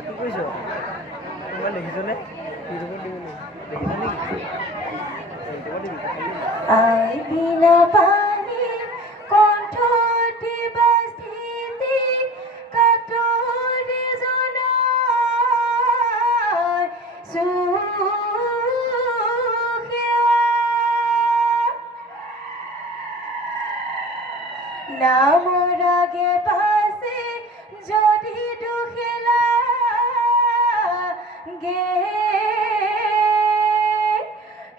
কি কৈছ মই দেখিছনে ইউটিউবত দিবি দেখিছ নেকি ইউটিউবত দিবি আই বিনা পানী কণ্ঠটি বাস্থিতি কাতৰি জনাই নামৰ আগে পাছে যদি দুখেলা গে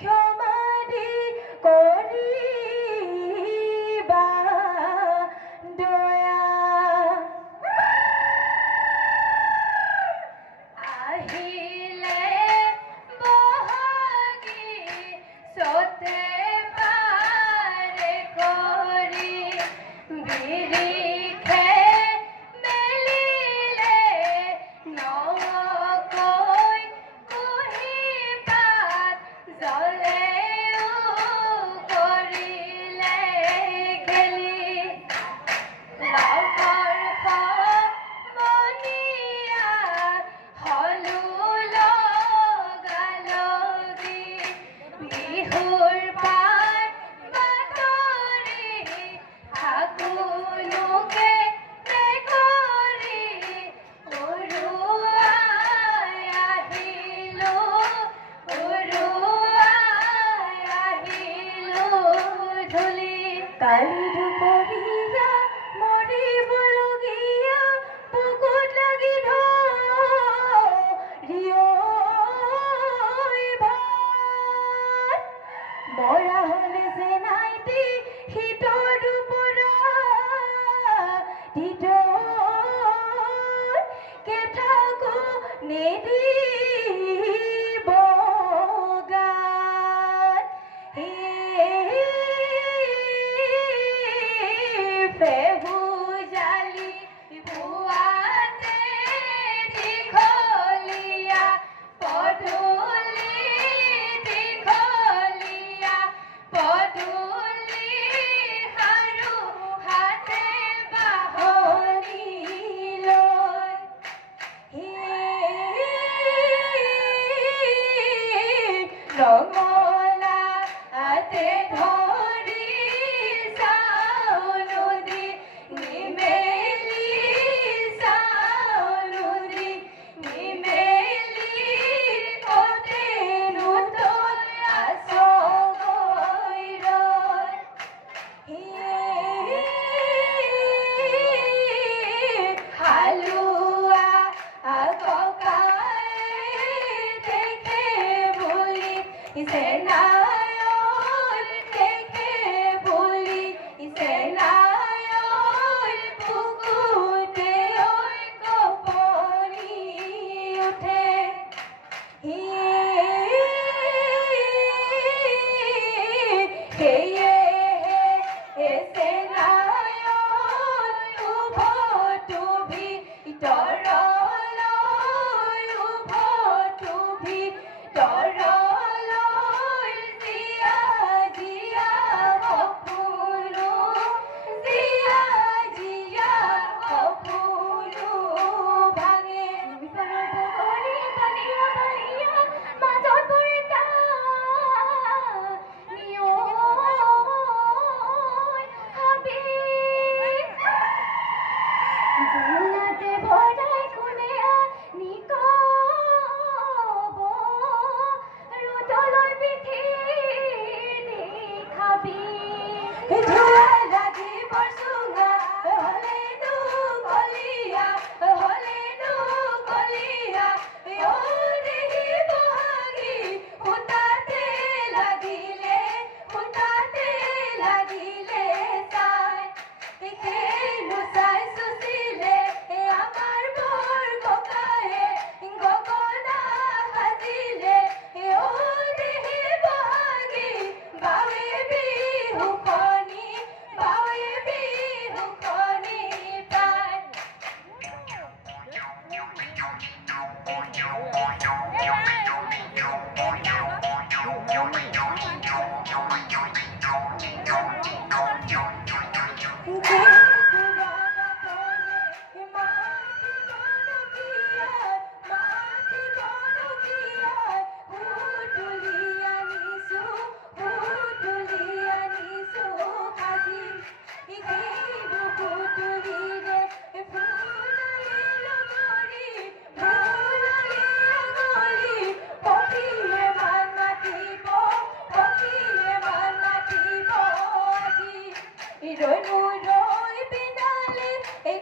ক্ষমা দি কৰিবা দয়া আহিলে বহাগী চতে পাৰে কৰি বিৰিখে মেলিলে নকৈ কুহি পাত জ্বলেও কৰিলে খেলি লগৰ সমনীয়া হলো লগালগি বিহুৰ পাত বাতৰি থাকোনো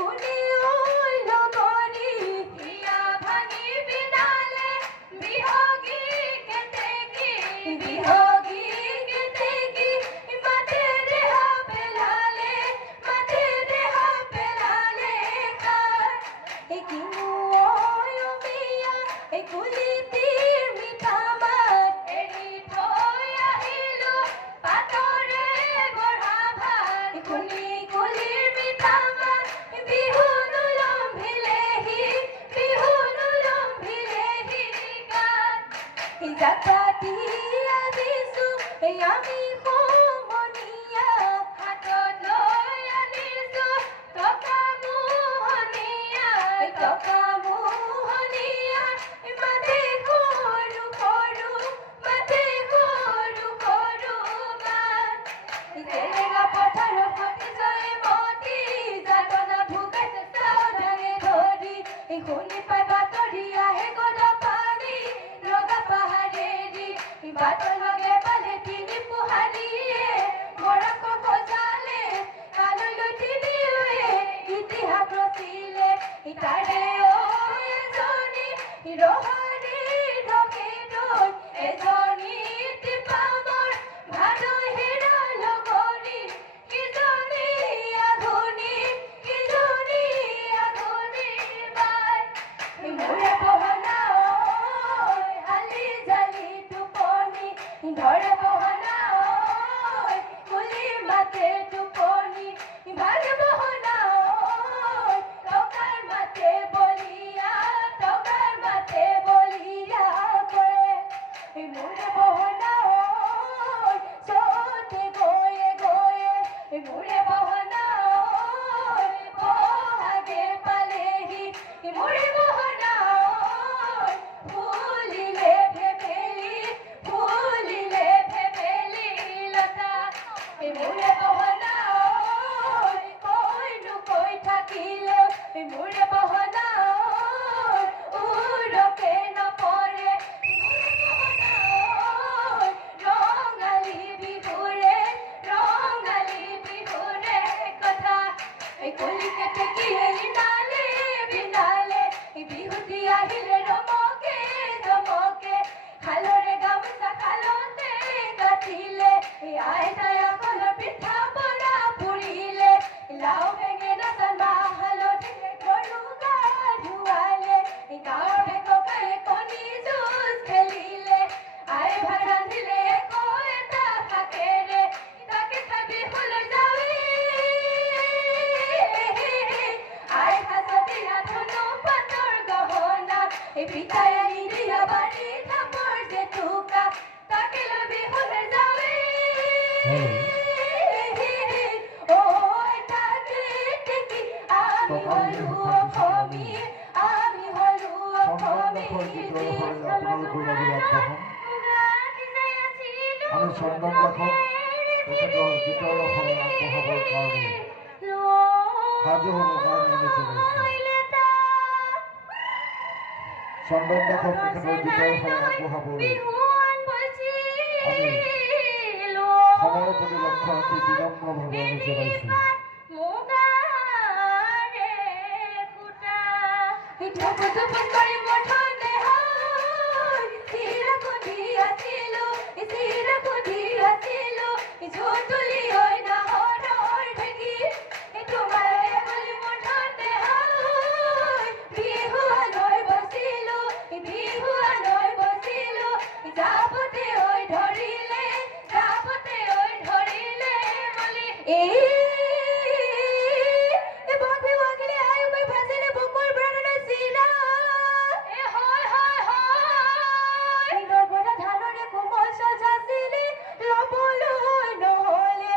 কোনে ওই লগৰী হিয়া ভাঙি বিনালে বিহগী কেতেকী বিহগী কেতেকী মাতে দেহ পেলালে মাতে দেহ পেলালে কাৰ কিনো ওই অমিয়া কুলিতিৰ মিঠা মাত এৰি থৈ আহিলো পাতৰে গঢ়া ভাত কুলি কুলিৰ মিঠা মাত বিহুনো লম্ভিলেহি গাত জাকাতি আনিছো আমি সমনীয়া হাতত লৈ আনিছো টকা মোহনীয়া মাতে সৰু সৰু মাতে সৰু সৰু মাত জেৰেঙা পথাৰত সতীজয়ে মতি যাতনা ভোগাইছে চাউদাঙে ধৰি শুনি পাই বাতৰি আহে গদা পানী ৰগা পাহাৰেদি বাটৰ লগে পালে তিনি পোহাৰীয়ে মৰক সজালে কালৈ তিনিওৱে ইতিহাস ৰচিলে তাৰে এজনী ৰহাৰী ঢকে দৈ এজনী টিপামৰ ভাদৈ হেৰা লগৰী কিজনী আঘোণী বাই মোৰে বহনা ঐ হালি জালি টোপনি ধৰে বহনা ঐ কুলি মাতে টোপনি ভাগ বহনা ঐ টকাৰ মাতে বলিয়া কৰে মোৰে বহনা ঐ চতে গৈয়ে মোৰে বহনা ঐ বহাগে পালেহি মোৰে বহনা ঐ ফুলিলে ভেবেলি লতা মোৰে বহনা ঐ কৈনো কৈ থাকিলে মোৰে বহনা ঐ উৰকে নপৰে ৰঙালী বিহুৰে কথা কলিকে টেকিয়ে বিনালে বিহুতি আহিলে ৰমকে জমকে খালৰে গামোচা খালতে গাঠিলে আইতাই অকলৰ পিঠা পনা পুৰিলে লাও বেঙেনা চানা হালধিৰে গৰু গা ধুৱালে গাঁৱৰ ককায়ে কণী যুঁজ খেলিলে আই ভাত ৰান্ধিলে এটা শাকেৰে তাকে খাই বিহুলৈ যাওঁৱে আই সাজতি ৰাধনো পাতৰ গহনা পিতাই আনি দিয়া বাৰী থাপৰ জেতুকা তাকে লৈ বিহুলৈ যাওঁৱে তাকে টেকি আমি হলো অসমী আমি চন্দন ৰাখক তেখেতৰ গীতৰ অসমে আগবঢ়াবৰ কাৰণে সাজু হ'বৰ কাৰণে আমি জনাইছোঁ চন্দন ৰাখক তেখেতৰ গীতৰ অসমে আগবঢ়াবলৈ আমি সময়ৰ প্ৰতি লক্ষ্য ৰাখি বিনম্ৰভাৱে আমি জনাইছোঁ ধানৰে কোমল সজাইছিলে ল'বলৈ নহ'লে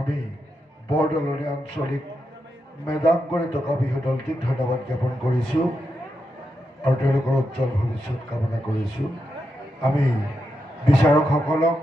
আমি বৰদলনি আঞ্চলিক মেদাংগনী টকা বিহু দলটিক ধন্যবাদ জ্ঞাপন কৰিছোঁ আৰু তেওঁলোকৰ উজ্জ্বল ভৱিষ্যত কামনা কৰিছোঁ। আমি বিচাৰকসকলক